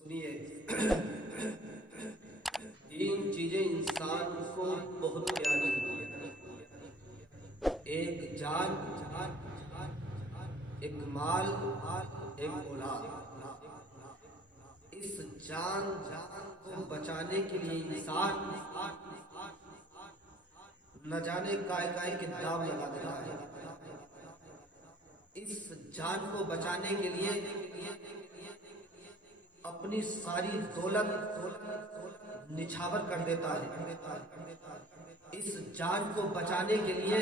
سنیے، تین چیزیں انسان کو بہت پیاری ہوتی ہیں: ایک جان، ایک مال، ایک اولاد۔ اس جان کو بچانے کے لیے انسان نہ جانے کائے کے داؤ لگا دیتا ہے۔ اس جان کو بچانے کے لیے اپنی ساری دولت نچھاور کر دیتا ہے۔ اس جان کو بچانے کے لیے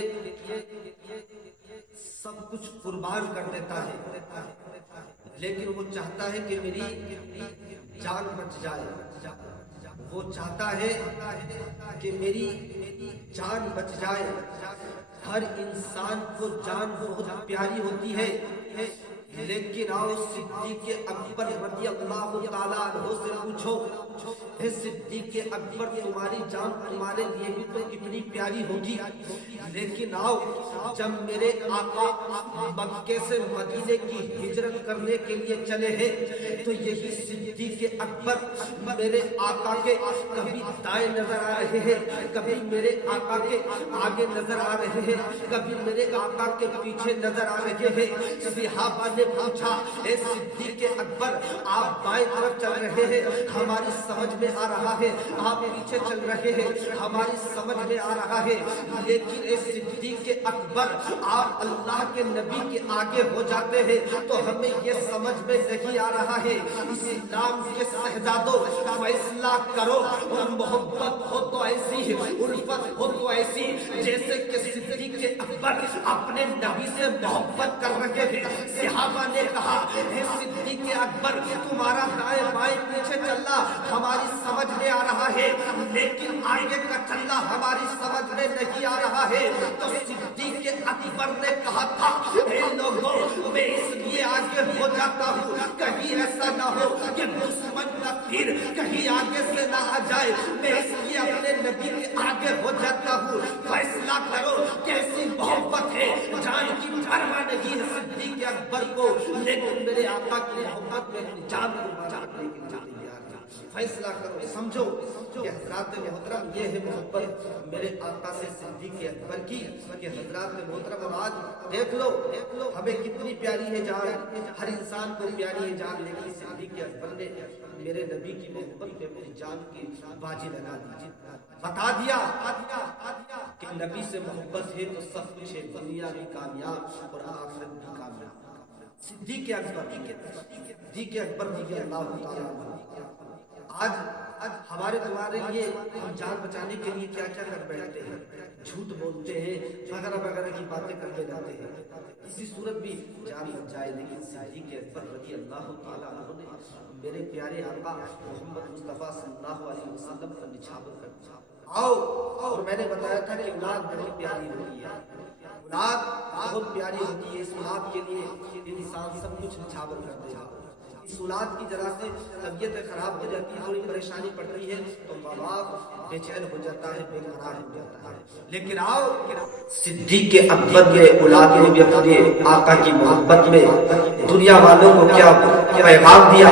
سب کچھ قربان کر دیتا ہے، لیکن وہ چاہتا ہے کہ میری جان بچ جائے۔ وہ چاہتا ہے کہ میری جان بچ جائے۔ ہر انسان کو جان بہت پیاری ہوتی ہے، لیکن آؤ صدیق اکبر رضی اللہ تعالیٰ عنہ سے پوچھو، اے صدیق اکبر، تمہاری جان تمہارے لیے بھی تو کتنی پیاری ہوگی، لیکن آؤ جب میرے آقا مکے سے مدینے کی ہجرت کرنے کے لیے چلے ہیں تو یہی صدیق اکبر میرے آقا کے کبھی دائیں نظر آ رہے ہیں، کبھی میرے آقا کے آگے نظر آ رہے ہیں، کبھی میرے آقا کے پیچھے نظر آ رہے ہیں۔ صحابہ نے پوچھا، اے صدیق اکبر، آپ بائیں طرف چل رہے ہیں، ہماری سمجھ میں آ رہا ہے آپ پیچھے چل رہے ہیں، ہماری سمجھ میں آ رہا ہے، لیکن اے صدیق اکبر، آپ اللہ کے نبی کے آگے ہو جاتے ہیں تو ہمیں یہ سمجھ میں نہیں آ رہا ہے۔ اسلام کے شہزادوں، فیصلہ کرو، اور محبت ہو تو ایسی، الفت ہو تو ایسی جیسے کہ صدیق اکبر اپنے نبی سے محبت کر رہے ہیں۔ صحابہ نے کہا، اے صدیق اکبر، تمہارا دائیں بائیں پیچھے چلنا ہماری سمجھ میں آ رہا ہے، لیکن آگے کا چلنا ہماری سمجھ میں نہیں آ رہا ہے۔ تو صدیق اکبر نے کہا تھا، اے لوگوں، میں اس لیے آگے ہو جاتا ہوں کہیں ایسا نہ ہو کہ دشمن کا تیر کہیں آگے سے نہ آ جائے، میں اس لیے اپنے نبی کے آگے ہو جاتا ہوں۔ فیصلہ کرو، کیسی محبت ہے، جان کی پرواہ نہیں ہے صدیق اکبر کو، لیکن میرے آقا کی محبت میں اپنی جان کو بچا کرنے کے لیے تیار ہے۔ فیصلہ کرو، سمجھو کہ حضرات محترم، یہ ہے محبت میرے آقا سے صدیق اکبر کی، کہ حضرات محترم آج دیکھ لو ہمیں کتنی پیاری ہے جان، ہر انسان کو پیاری ہے جان، لیکن صدیق اکبر نے میرے نبی کی محبت میں اپنی جان کی باجی لگا دی، بتا دیا کہ نبی سے محبت ہے تو سب کچھ ہے، دنیا بھی کامیاب اور آخرت بھی کامیاب۔ صدیق اکبر رضی اللہ تعالیٰ عنہ، آج ہمارے تمہارے لیے ہم جان بچانے کے لیے کیا کیا کر بیٹھتے ہیں، جھوٹ بولتے ہیں، وغیرہ وغیرہ کی باتیں کرتے رہتے ہیں، کسی صورت بھی جان بچ جائے، لیکن صدیق اکبر رضی اللہ تعالیٰ عنہ نے میرے پیارے آقا محمد مصطفیٰ صلی اللہ علیہ وسلم پر نچھاور کر دیا۔ آؤ، اور میں نے بتایا تھا کہ اولاد بڑی پیاری ہوتی ہے، اولاد بہت پیاری ہوتی ہے، اس اولاد کے لیے انسان سب کچھ نچھاور کر دے گا۔ اس اولاد کی ذرا سے طبیعت خراب ہو جاتی ہے، تھوڑی پریشانی پڑتی ہے تو ماں باپ بے چین ہو جاتا ہے، بے قرار ہو جاتا ہے، لیکن آؤ صدیق اکبر کے اولاد نے بھی اپنے آقا کی محبت میں دنیا والوں کو کیا پیغام دیا،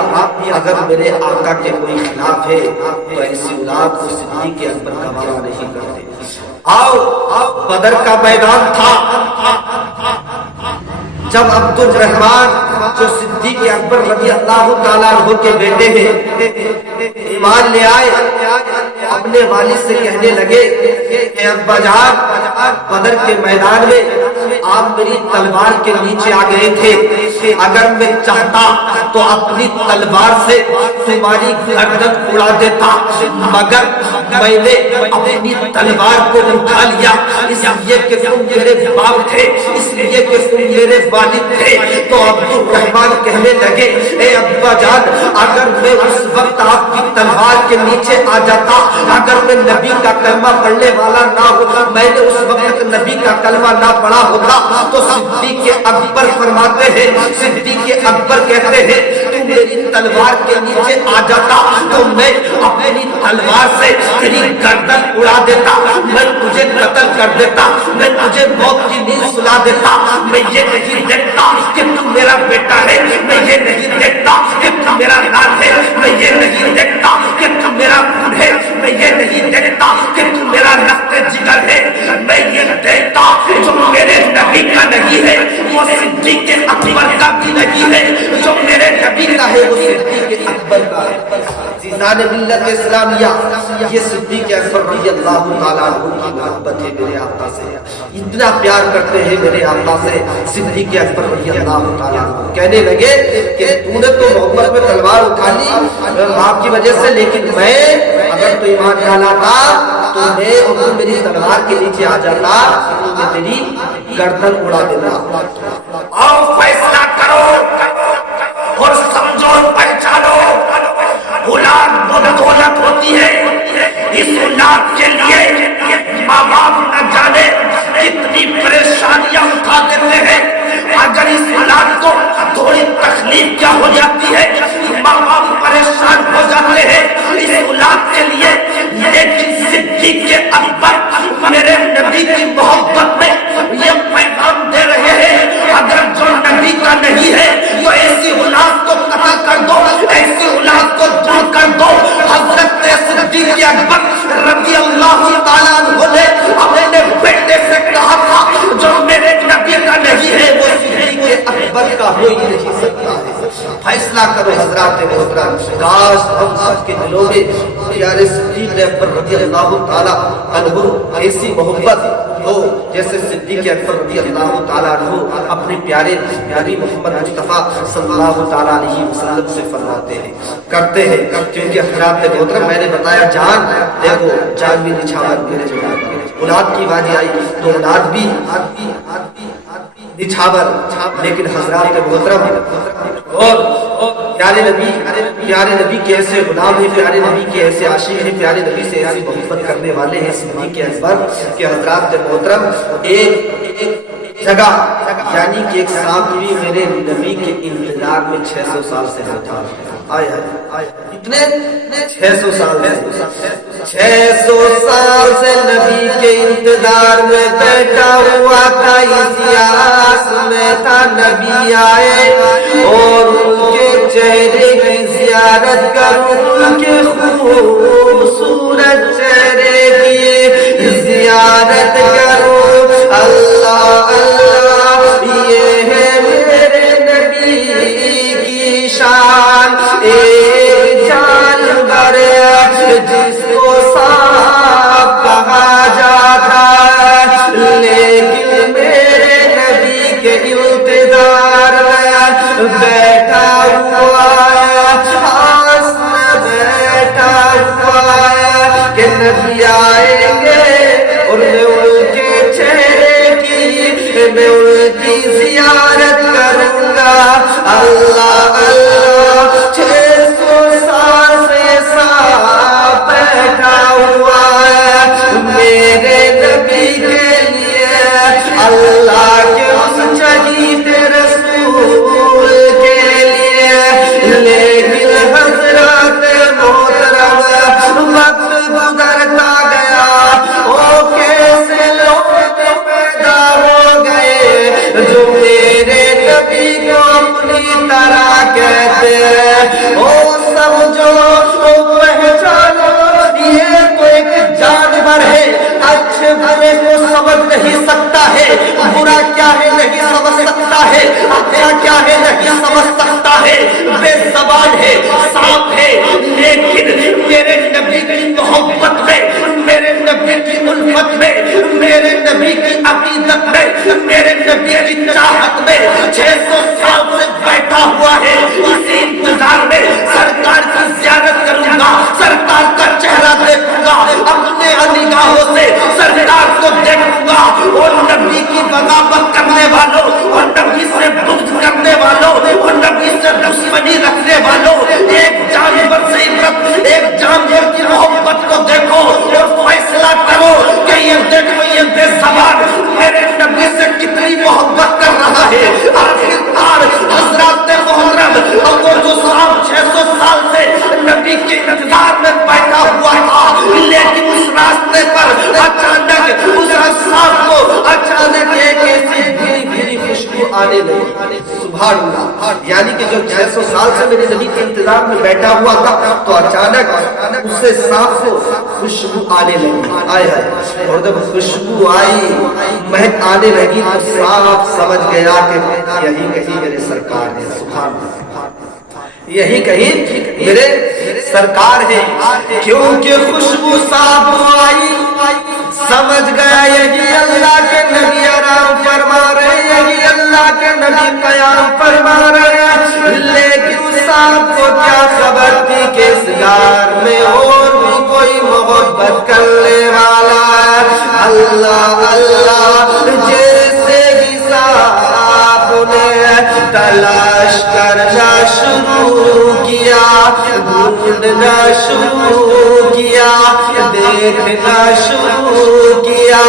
اگر میرے آقا کے کوئی خلاف ہے تو ایسی اولاد کو صدیق اکبر گوارا نہیں کرتے۔ آؤ، بدر کا میدان تھا، جب عبد الرحمن جو صدیق اکبر رضی اللہ تعالیٰ عنہ کے بیٹے ہیں ایمان لے آئے، اپنے والد سے کہنے لگے کہ ابا جان، بدر کے میدان میں آپ میری تلوار کے نیچے آ گئے تھے، اگر میں چاہتا تو اپنی تلوار سے تمہاری گردن اڑا دیتا، مگر میں نے اپنی تلوار کو اٹھا لیا، اس لیے کہ تم میرے باپ تھے، اس لیے کہ تم میرے والد تھے۔ تو عبد الرحمن کہنے لگے، اے ابا جان، اگر میں اس وقت آپ کی تلوار کے نیچے آ جاتا، اگر میں نبی کا کلمہ پڑھنے والا نہ ہوتا، میں نے اس وقت نبی کا کلمہ نہ پڑھا ہوتا، تو صدیق اکبر فرماتے ہیں، صدیق اکبر کہتے ہیں، تو میری تلوار کے نیچے آ جاتا تو میں اپنی تلوار سے تیری گردن اڑا دیتا، میں تجھے قتل کر دیتا، میں تجھے موت کی نیند سلا دیتا۔ میں یہ نہیں دیکھتا کہ تو میرا بیٹا ہے، میں یہ نہیں دیکھتا کہ تو میرا لال ہے، میں یہ نہیں دیکھتا کہ تو میرا خون ہے، میں یہ نہیں دیکھتا کہ تو میرا رخت جگر ہے، میں یہ دیکھتا جو میرے نبی کا نہیں ہے وہ صدیق اکبر کا بھی نہیں ہے، جو میرے نبی کا ہے وہ صدیق اکبر کا ہے۔ عزیزان ملت اسلامیہ، یہ صدیق اکبر رضی اللہ تعالیٰ عنہ کی محبت ہے میرے آقا سے، اتنا پیار کرتے ہیں میرے آقا سے صدیق اکبر رضی اللہ تعالیٰ عنہ۔ کہنے لگے کہ تو نے تو محبت میں تلوار اٹھا لی آپ کی وجہ سے، لیکن میں اگر تو ایمان ڈالا تھا تو میں اور تو میری تلوار کے نیچے آ جاتا تو میں تیری گردن اڑا دیتا۔ آؤ فیصلہ کرو اور سمجھو پہچانو، اولاد وہ دولت ہوتی ہے، اس اولاد کے لیے ماں باپ نہ جانے کتنی پریشانیاں اٹھا دیتے ہیں۔ اگر اس اولاد کو تھوڑی تکلیف کیا ہو جاتی ہے ماں باپ پریشان ہو جاتے ہیں اس اولاد کے لیے، لیکن صدیق اکبر میرے نبی کی محبت میں یہ پیغام دے رہے ہیں اگر جو نبی کا نہیں ہے تو ایسی اولاد کو قتل کر دو، ایسی اولاد کو دور کر دو۔ حضرت صدیق اکبر رضی اللہ تعالیٰ عنہ نے اپنے بیٹے سے کہا تھا جو میرے نبی کا نہیں ہے وہ صدیق اکبر کا ہو ہی نہیں سکتا ہے۔ فیصلہ کرو حضرات محترم، کاش ہم سب کے دلوں میں پیارے صدیق اکبر رضی اللہ تعالیٰ عنہ ایسی محبت ہو جیسے صدیق اکبر رضی اللہ تعالیٰ عنہ اپنے پیارے نبی محمد مصطفیٰ صلی اللہ تعالیٰ علیہ وسلم سے فرماتے ہیں، کرتے ہیں۔ کیونکہ حضرات محترم میں نے بتایا جان دیکھو جان بھی نچھاور میرے جناب، اولاد کی باری آئی تو اولاد بھی نچھاور، لیکن حضرات محترم اور پیارے نبی کے ایسے غلام ہیں، پیارے نبی کے ایسے عاشق ہیں، پیارے نبی سے ایسی محبت کرنے والے ہیں صدیق اکبر کہ حضرات محترم ایک جگہ یعنی کہ ایک سانپ بھی میرے نبی کے انتظار میں 600 سال سے بیٹھا آیا، کتنے 600 سال سے 600 سال سے نبی کے انتظار میں بیٹھا ہوا تھا، اسی آس میں تھا نبی آئے اور ان کے چہرے کی زیارت کروں، ان کے خوبصورت چہرے کی زیارت کروں۔ اللہ اللہ یہ ہے میرے نبی کی شان، ایک جانور جس کو سانپ کہا جاتا لیکن میرے نبی کے انتظار میں بیٹھا ہوا آس میں بیٹھا ہوا کہ نبی آئیں گے اور میں ان کے چہرے کی میں ان کی زیارت کروں گا۔ اللہ اللہ 600 سال سے سانپ بیٹھا ہوا ہے میرے نبی کے لیے، اللہ کے اس شہید رسول کے لیے، لیکن حضرات محترم وقت گزرتا گیا، او کیسے لوگ پیدا ہو گئے جو میرے نبی کو اپنی طرح کہتے ہیں، او سمجھو پہچانو یہ تو ایک جانور ہے، اچھے برے کو سمجھ نہیں سکتا ہے، برا کیا ہے نہیں سمجھ سکتا ہے، اچھا کیا ہے نہیں سمجھ سکتا ہے، بے زبان ہے، سانپ ہے، لیکن میرے نبی کی محبت میں، میرے نبی کی الفت میں، میرے نبی کی عقیدت میں، میرے نبی کی چاہت میں 600 سال سے بیٹھا ہوا ہے، اسی انتظار میں سرکار کی زیارت کروں گا، سرکار کا چہرہ دیکھوں گا، اپنے نگاہوں سے سرکار کو دیکھوں گا، اور نبی کی بغاوت کرنے والوں اور نبی سے بغض کرنے والوں اور نبی سے دشمنی رکھنے والوں ایک جانور سے عبرت، ایک جانور کی محبت کو دیکھو اور فیصلہ کرو کہ یہ دیکھو یہ بے زبان میرے نبی سے کتنی محبت کر رہا ہے، آخرکار السلام میں بیٹھا ہوا تھا تو اچانک اس سے صاف خوشبو آنے لگی. آئے ہائے. اور جب خوشبو آئی, مہک آنے لگی تو صاف سمجھ گیا کہ یہی کہیں میرے سرکار ہے. سبحان اللہ, یہی کہیں میرے سرکار ہے. کیونکہ خوشبو صاف آئی, سمجھ گیا یہی اللہ کے نبی آرام فرما رہے, یہی اللہ کے نبی قیام فرما رہے ہیں. لیکن صاحب کو کیا خبر تھی کہ اس یار میں اور بھی کوئی محبت کرنے والا ہے. اللہ اللہ, جیسے ہی صاحب نے تلاش کرنا شروع کیا, ڈھونڈنا شروع کیا, دیکھنا شروع کیا,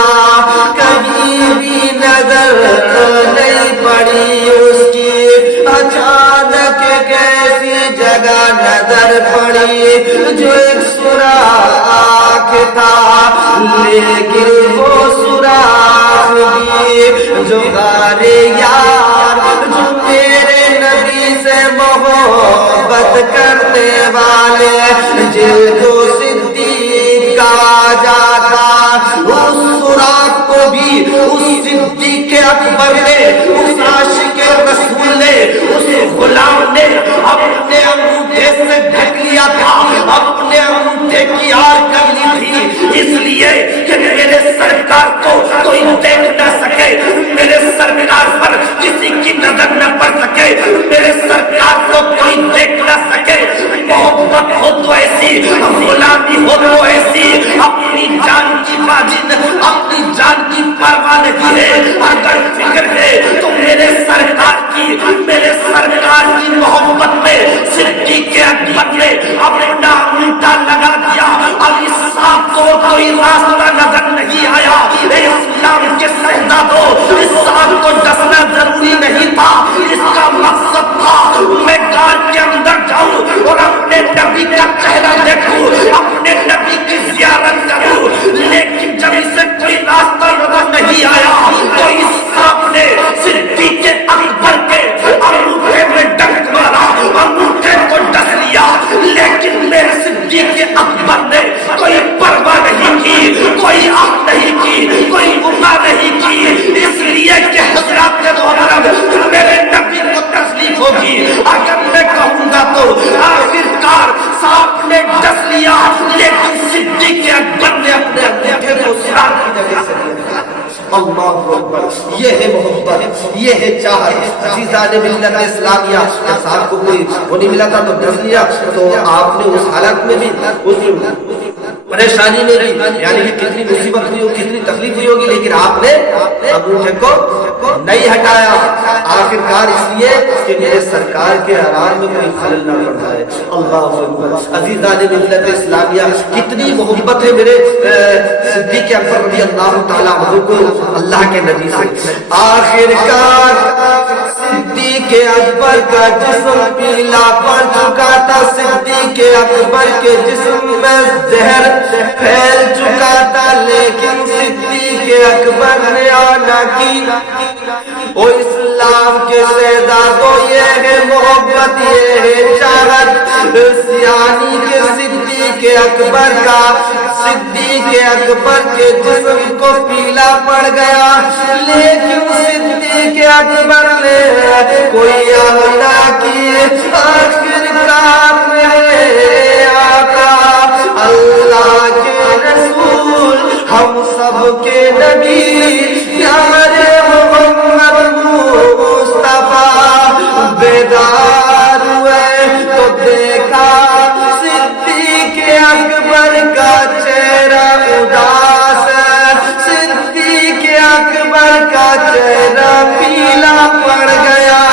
کہیں بھی نظر نہیں پڑی اس کی. اچانک کیسی جگہ نظر پڑی جو ایک سوراخ تھا, لیکن وہ سوراخ بھی جو غارے یار, جو میرے نبی سے محبت کرنے والے, جن کو صدیق کہا جاتا, اس سوراخ کو بھی اس صدیق اکبر نے, اس عاشق رسول نے, اس غلام نے اپنے انگوٹھے سے ڈھک لیا تھا, اپنے انگوٹھے کی آڑ کر لی تھی, اس لیے کہ میرے سرکار کو کوئی دیکھ نہ سکے, میرے سرکار پر کسی کی نظر نہ پڑ سکے, میرے سرکار کو کوئی دیکھ نہ سکے. محبت ہو تو ایسی, غلامی ہو تو ایسی, اپنی جان کی ماجد, اپنی جان کی پرواہ نہیں ہے. اگر فکر ہے تو میرے سرکار کی, میرے سرکار کی محبت میں صدیق اکبر نے اپنا انگوٹھا لگا دیا. اب اس صاحب کو کوئی راستہ نظر نہیں آیا. اسلام کے شہزادوں, اس صاحب کو ڈسنا ضروری نہیں تھا. اس کا مقصد تھا میں گھر کے اندر جاؤں اور اپنے نبی کا چہرہ دیکھوں, اپنے نبی کی زیارت کروں. لیکن جب اسے کوئی راستہ نظر نہیں آیا تو اس صاحب نے صدیق اکبر کے انگوٹھے میں ڈنک مارا, انگوٹھے کو ڈس لیا. لیکن میرے صدیق اکبر نے کوئی پرواہ نہیں کی, کوئی آہ نہیں کی, کوئی گناہ نہیں کی, اس لیے کہ حضرات محترم میرے نبی کو تسلیف ہوگی اگر میں کہوں گا تو آخرکار صاحب نے ڈس لیا, لیکن صدیق اکبر نے اپنے انگوٹھے کو سراغ کی جگہ سے دیا. اللہ اکبر, یہ ہے محبت, یہ ہے چاہت. عزیزان ملت اسلامیہ, صاحب کو کوئی وہ نہیں ملا تھا تو ڈس لیا, تو آپ نے اس حالت میں بھی, اس پریشانی میں بھی, یعنی کہ کتنی مصیبت ہوئی ہوگی, کتنی تکلیف ہوئی ہوگی, لیکن آپ نے انگوٹھے کو نہیں ہٹایا. آخرکار اس لیے کہ میرے سرکار کے حرام میں کوئی خلل نہ پڑتا ہے. اللہ اکبر. عزیزان ملت اسلامیہ, کتنی محبت ہے میرے صدیق اکبر رضی اللہ تعالیٰ عنہ کو اللہ کے نبی سے. آخرکار صدیق اکبر کا جسم پیلا پڑ چکا تھا, صدیق اکبر کے جسم میں زہر پھیل چکا تھا, لیکن صدیق اکبر نے آنا کی. او اسلام کے شہزادوں, یہ ہے محبت, یہ ہے چاہت. یعنی کہ صدیق اکبر کا, صدیق اکبر کے جسم کو پیلا پڑ گیا, لیکن صدیق اکبر نے کوئی آنا کی. آخرکار میں آقا اللہ کے رسول, ہم سب کے نبی پیارے محمد مصطفیٰ بیدار ہوئے تو دیکھا صدیق اکبر کا چہرہ اداس ہے, صدیق اکبر کا چہرہ پیلا پڑ گیا.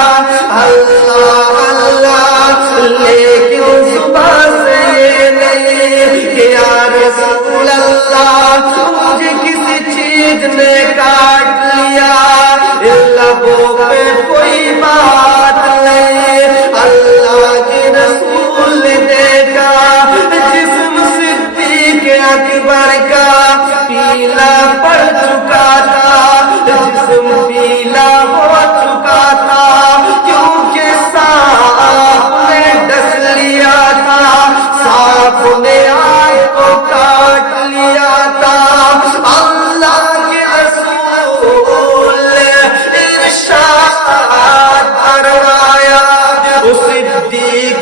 اللہ اللہ, لیکن صبح سے یہ نہیں کہ یا رسول اللہ مجھے کسی چیز نے کاٹ لیا, لبوں پہ کوئی بات نہیں. اللہ کے رسول نے دیکھا جسم صدیق اکبر کا پیلا پڑ چکا تھا, جسم پیلا ہو چکا تھا, کیونکہ صاحب نے ڈس لیا.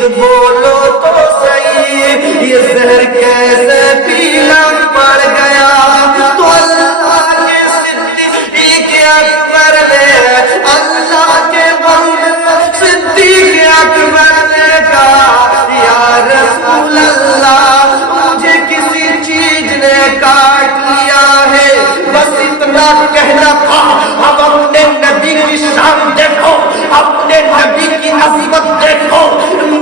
بولو تو صحیح یہ زہر کیسے پینا پڑ گیا؟ تو اللہ کے صدیق اکبر نے اللہ کے بندے صدیق اکبر نے کہا یا رسول اللہ مجھے کسی چیز نے کاٹ لیا ہے، بس اتنا کہنا تھا۔ اب اپنے نبی کی شان دیکھو، اپنے نبی کی عظمت دیکھو،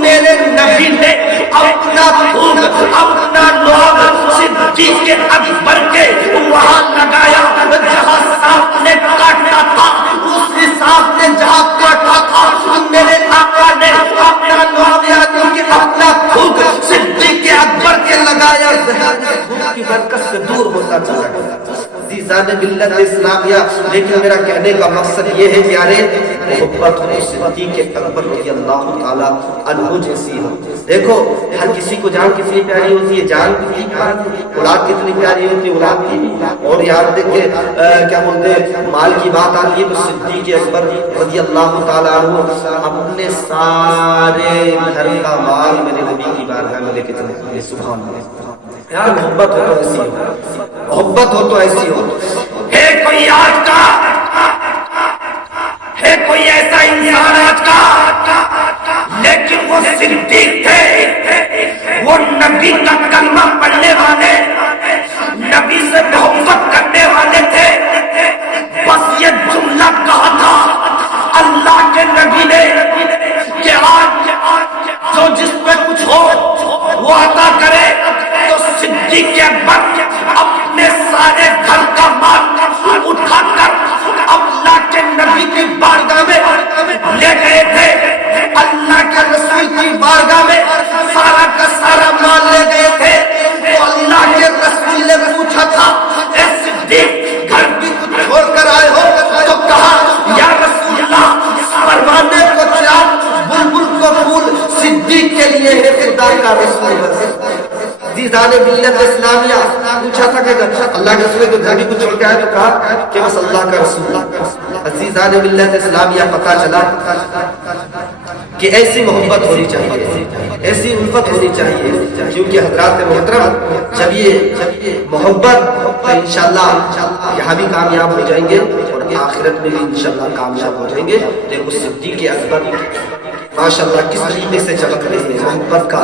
میرے نبی نے اپنا خون اپنا لوگ صدیق اکبر کے وہاں لگایا جہاں سانپ نے کاٹا تھا، اسی سانپ نے جہاں کاٹا تھا میرے آقا نے اپنا لوگ یعنی کہ اپنا خون صدیق اکبر کے لگایا، زہر خون کی برکت سے دور ہوتا چلا گیا۔ عزیزان ملت اسلامیہ، لیکن میرا کہنے کا مقصد یہ ہے پیارے محبت ہو صدیق اکبر رضی اللہ تعالی عنہ جیسی ہو۔ دیکھو ہر کسی کو جان کتنی پیاری ہوتی ہے، جان کتنی پیاری، اولاد کتنی پیاری ہوتی ہے، اولاد کی بھی۔ اور یاد دیکھیں کیا بولتے ہیں مال کی بات آتی ہے تو صدیق اکبر رضی اللہ تعالی عنہ اپنے سارے گھر کا مال میرے نبی کی بارگاہ میں لے کے چلے۔ سبحان اللہ یار، محبت ہو تو ایسی ہو، محبت ہو تو ایسی ہو۔ ہے کوئی آج کا، ہے کوئی ایسا انسان آج کا، لیکن وہ صدیق تھے، وہ نبی کا کلمہ پڑھنے والے، نبی سے محبت کرنے والے تھے۔ بس یہ جملہ کہا تھا اللہ کے نبی نے کہ آج جو جس میں کچھ ہو وہ عطا کرے، تو صدیق اکبر اپنے سارے گھر کا مال اٹھا کر اللہ کے نبی کی بارگاہ میں لے گئے تھے، اللہ کے رسول کی بارگاہ میں سارا کا سارا مال لے گئے تھے۔ تو اللہ کے رسول نے پوچھا تھا اے صدیق گھر بھی کچھ چھوڑ کر آئے ہو؟ تو کہا یا رسول اللہ پروانے کو چراغ بلبل کو پھول صدیق کے لیے ہے خدا کا رسول۔ عزیزان ملت اسلامیہ، پوچھا تھا کہ اللہ کے رسول کو گھر بھی کچھ چھوڑ کے آئے تو کہا کہ بس اللہ کا رسول۔ عزیزان ملت اسلامیہ، پتہ چلا کہ ایسی محبت ہونی چاہیے، ایسی الفت ہونی چاہیے، کیونکہ حضرات محترم جب یہ محبت انشاءاللہ یہاں بھی کامیاب ہو جائیں گے اور آخرت میں بھی انشاءاللہ کامیاب ہو جائیں گے۔ دیکھو صدیق اکبر ماشاءاللہ کس طریقے سے چمک رہی ہے، محبت کا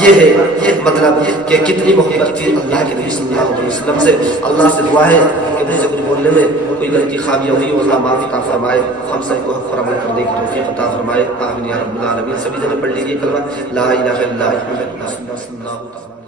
یہ ہے یہ مطلب کہ کتنی محبت تھی اللہ کے نبی صلی اللہ علیہ وسلم سے۔ اللہ سے دعا ہے کہ مجھ سے کچھ بولنے میں کوئی غلطی خامیاں ہوئی ہو اللہ معاف عطا فرمائے، ہم سب کو حق پر عمل کرنے کی توفیق عطا فرمائے، آمین یا رب العالمین۔ سبھی جنے پڑھ لیجیے کلمہ لا الہ الا اللہ محمد رسول اللہ صلی اللہ علیہ وسلم۔